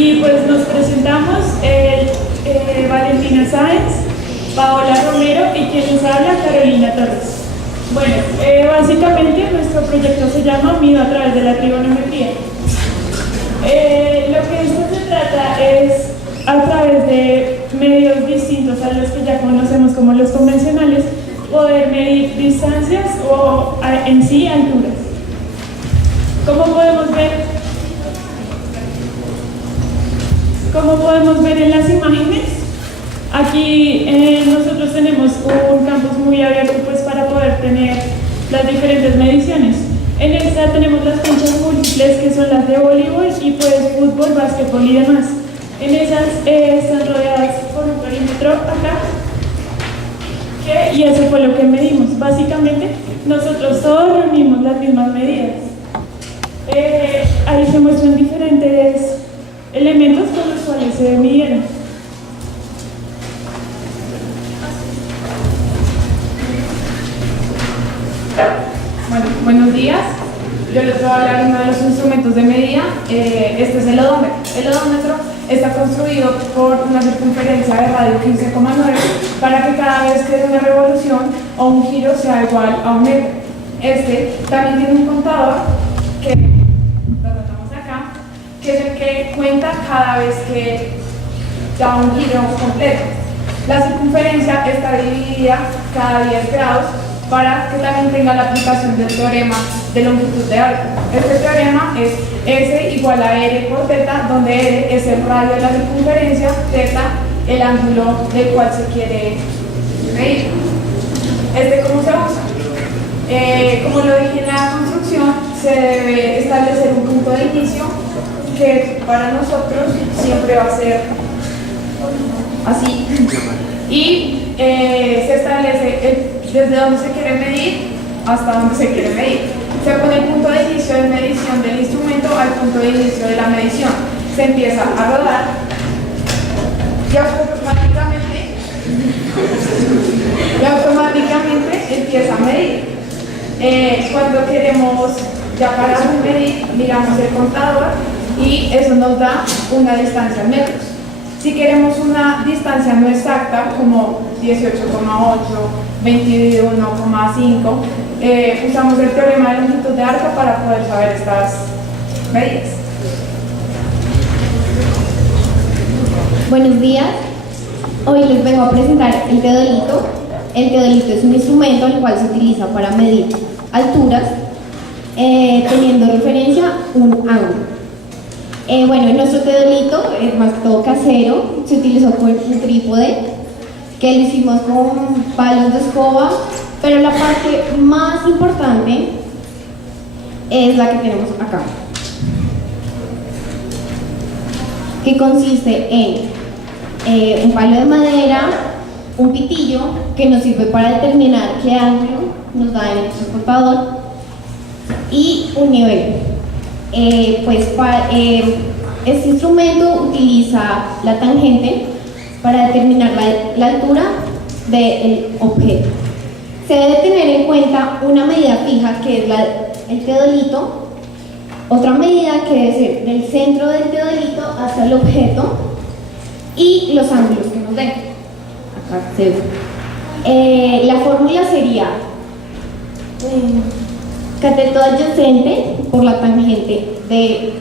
Y pues nos presentamos, Valentina Sáenz, Paola Romero y quien nos habla, Carolina Torres. Bueno, básicamente nuestro proyecto se llama Mido a través de la trigonometría. Lo que esto se trata es, a través de medios distintos a los que ya conocemos como los convencionales, poder medir distancias o en sí alturas. Como podemos ver en las imágenes, aquí nosotros tenemos un campus muy abierto pues, para poder tener las diferentes mediciones. En esta tenemos las canchas múltiples que son las de voleibol y pues fútbol, básquetbol y demás. En esas están rodeadas por un perímetro acá. Y eso fue lo que medimos. Básicamente, nosotros todos reunimos las mismas medidas. Ahí se muestran diferentes elementos con los cuales se midieron. Bueno, buenos días. Yo les voy a hablar de uno de los instrumentos de medida. Este es el odómetro. El odómetro está construido por una circunferencia de radio 15,9 para que cada vez que dé una revolución o un giro sea igual a un metro. Este también tiene un contador que lo tratamos acá, que es el que cuenta cada vez que da un giro completo. La circunferencia está dividida cada 10 grados para que también tenga la aplicación del teorema de longitud de arco. Este teorema es S igual a R por θ, donde R es el radio de la circunferencia, θ el ángulo del cual se quiere medir. ¿Cómo se usa? Como lo dije en la construcción, se debe establecer un punto de inicio que para nosotros siempre va a ser así. Y se establece desde donde se quiere medir hasta donde se quiere medir. Se pone el punto de inicio de medición del instrumento al punto de inicio de la medición. Se empieza a rodar y automáticamente empieza a medir. Cuando queremos ya parar de medir, miramos el contador y eso nos da una distancia en metros. Si queremos una distancia no exacta, como 18,8, 21,5, usamos el teorema de longitud de arco para poder saber estas medidas. Buenos días, hoy les vengo a presentar el teodolito. El teodolito es un instrumento el cual se utiliza para medir alturas, teniendo referencia un ángulo. Bueno, nuestro teodolito es más que todo casero, se utilizó con un trípode que lo hicimos con palos de escoba, pero la parte más importante es la que tenemos acá, que consiste en un palo de madera, un pitillo que nos sirve para determinar qué ángulo nos da el transportador y un nivel. Este instrumento utiliza la tangente para determinar la altura del objeto. Se debe tener en cuenta una medida fija que es el teodolito, otra medida que debe ser del centro del teodolito hasta el objeto y los ángulos que nos den. Acá se ve. La fórmula sería cateto adyacente por la tangente de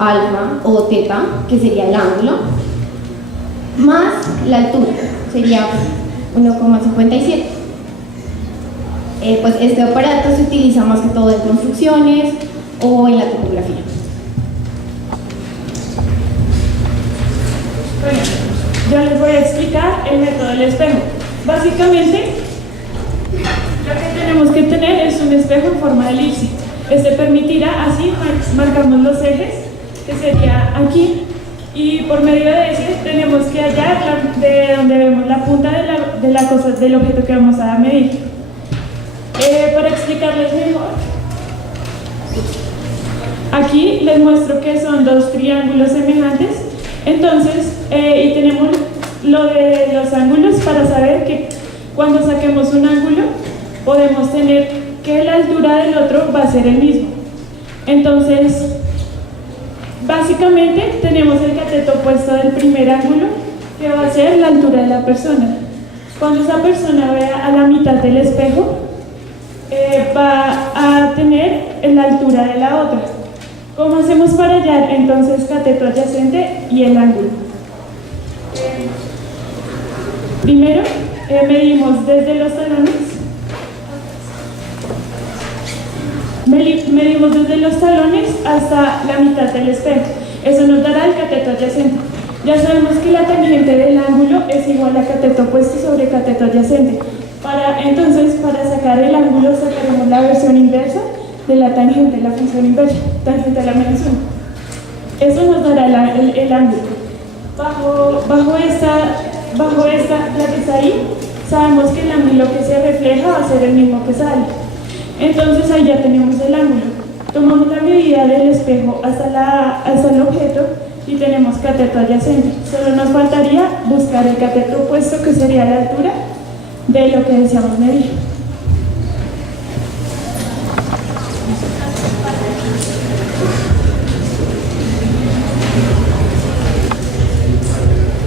alfa o teta, que sería el ángulo, más la altura, sería 1,57. Pues este aparato se utiliza más que todo en construcciones o en la topografía. Bueno, yo les voy a explicar el método del espejo. Básicamente, lo que tenemos que tener es un espejo en forma de elipsis. Este permitirá, así marcamos los ejes, que sería aquí, y por medio de ese tenemos que hallar de donde vemos la punta del objeto que vamos a medir. Para explicarles mejor, aquí les muestro que son dos triángulos semejantes. Entonces, y tenemos lo de los ángulos para saber que cuando saquemos un ángulo podemos tener que la altura del otro va a ser el mismo. Entonces, Básicamente tenemos el cateto opuesto del primer ángulo, que va a ser la altura de la persona. Cuando esa persona vea a la mitad del espejo, va a tener la altura de la otra. ¿Cómo hacemos para hallar entonces cateto adyacente y el ángulo? Primero, medimos desde los talones. Medimos desde los talones hasta la mitad del espejo. Eso nos dará el cateto adyacente. Ya sabemos que la tangente del ángulo es igual a cateto opuesto sobre cateto adyacente. Entonces, para sacar el ángulo, sacaremos la versión inversa de la tangente, la función inversa, tangente a la menos 1. Eso nos dará el ángulo. Bajo esta, la que está ahí, sabemos que el ángulo que se refleja va a ser el mismo que sale. Entonces ahí ya tenemos el ángulo. Tomamos la medida del espejo hasta el objeto y tenemos cateto adyacente. Solo nos faltaría buscar el cateto opuesto, que sería la altura de lo que deseamos medir.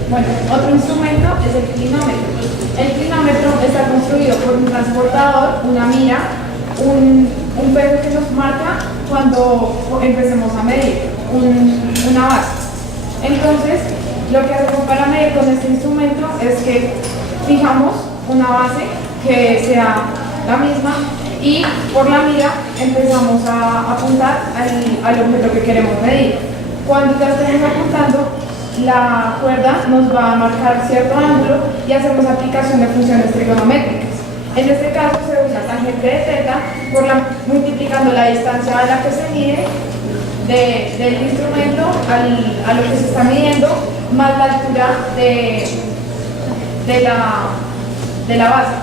Bueno, otro instrumento es el clinómetro. El clinómetro está construido por un transportador, una mira, un peso que nos marca cuando empecemos a medir, una base. Entonces, lo que hacemos para medir con este instrumento es que fijamos una base que sea la misma y por la mira empezamos a apuntar al objeto que queremos medir. Cuando ya estemos apuntando, la cuerda nos va a marcar cierto ángulo y hacemos aplicación de funciones trigonométricas. En este caso se usa tangente de teta multiplicando la distancia a la que se mide del instrumento a lo que se está midiendo más la altura de la base.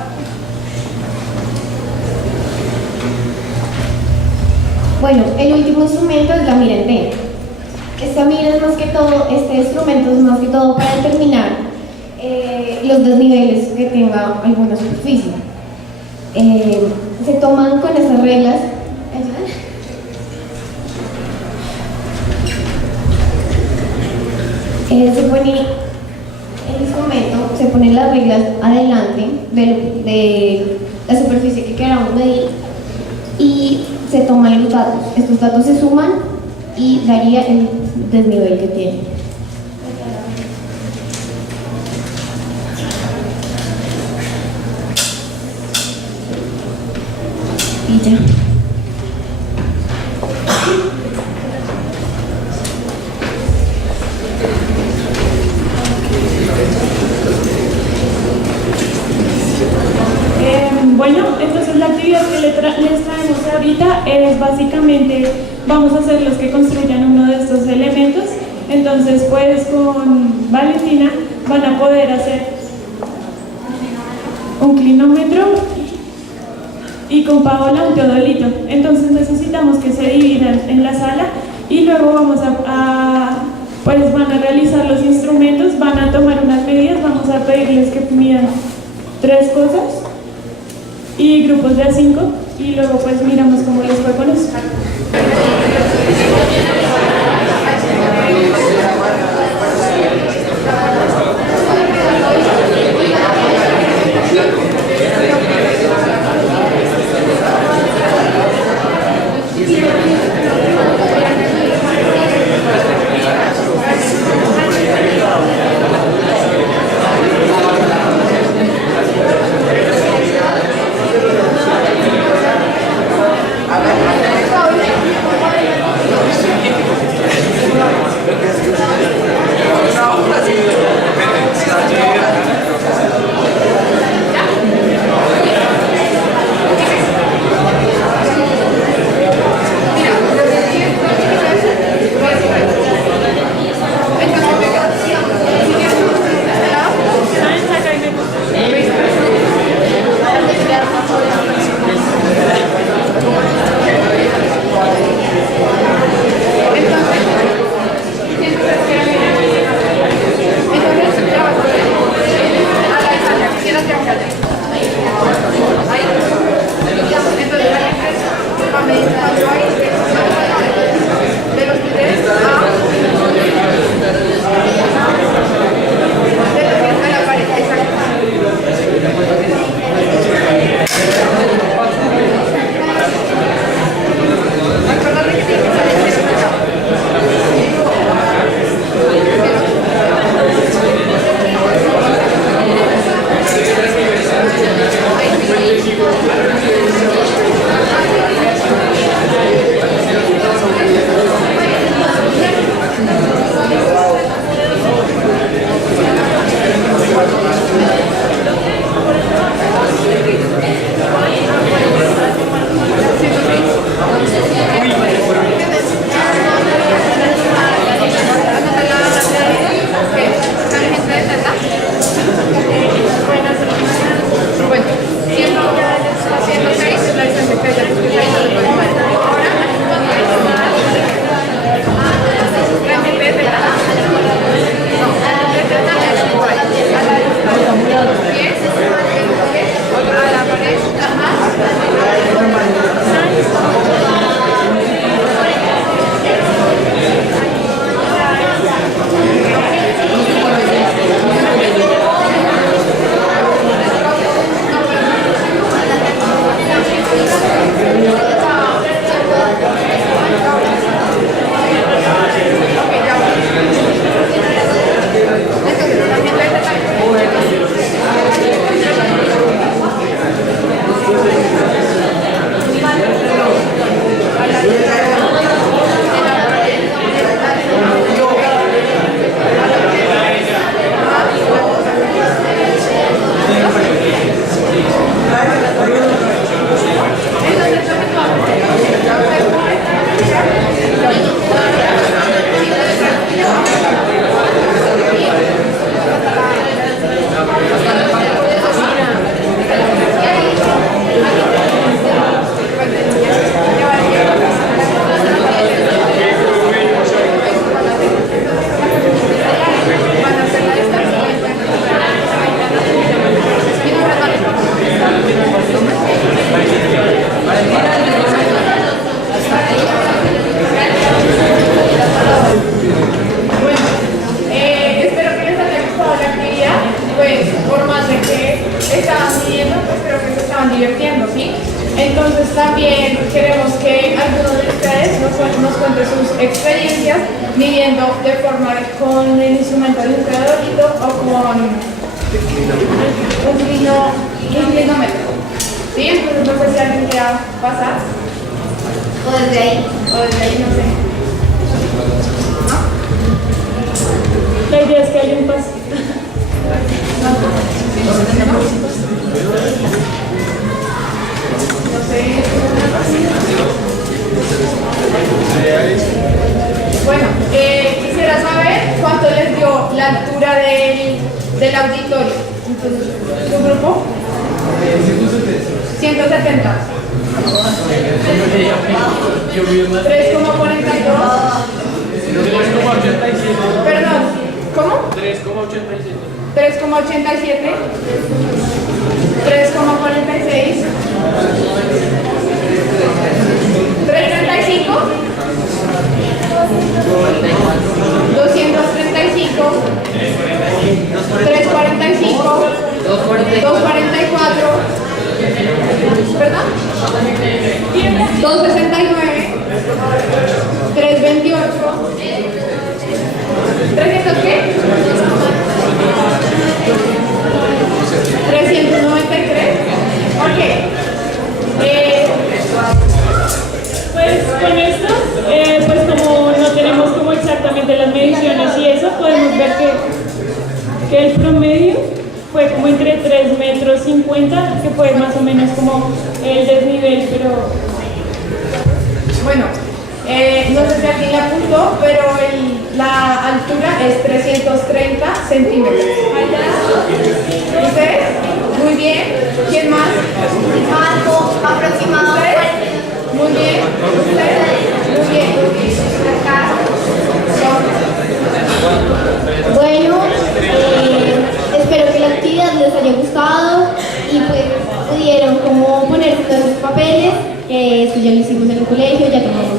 Bueno, el último instrumento es la mira en T. Esta mira es más que todo, este instrumento es más que todo para determinar los desniveles que tenga alguna superficie. Se toman con estas reglas. Se pone el instrumento, se ponen las reglas adelante de la superficie que queramos medir y se toman los datos. Estos datos se suman y daría el desnivel que tiene. Y ya. Bueno, entonces la actividad que les traemos ahorita es básicamente, vamos a hacer los que construyan uno de estos elementos. Entonces pues con Valentina van a poder hacer un clinómetro y con Paola un teodolito. Entonces necesitamos que se dividan en la sala y luego vamos pues van a realizar los instrumentos, van a tomar unas medidas, vamos a pedirles que midan 3 cosas y grupos de A5 y luego pues miramos cómo les fue con eso. De los 3 a queremos que algunos de ustedes nos cuenten sus experiencias midiendo de forma con el instrumento de un teodolito o con un inclinómetro. ¿Sí? Entonces no sé si alguien quiera pasar. O desde ahí. O desde ahí, no sé. ¿No? La idea es que alguien pase. No sé. Bueno, quisiera saber cuánto les dio la altura del auditorio. Entonces, ¿tu grupo? 170. 3,42. Perdón, ¿cómo? 3,87. 3,86. 335. 235. 345. 244. ¿Perdón? 269. 328. ¿300 qué? 393. Ok. Pues con esto, pues como no tenemos como exactamente las mediciones y eso, podemos ver que el promedio fue como entre 3,50 metros, que fue más o menos como el desnivel, pero Bueno, no sé si alguien le apuntó, pero la altura es 330 centímetros. ¿Ustedes? Muy bien. ¿Quién más? Algo aproximado. ¿Ustedes? Muy bien. ¿Ustedes? Muy bien. Bueno, espero que la actividad les haya gustado y pues pudieron como ponerse todos sus papeles, que esto ya lo hicimos en el colegio, ya tomamos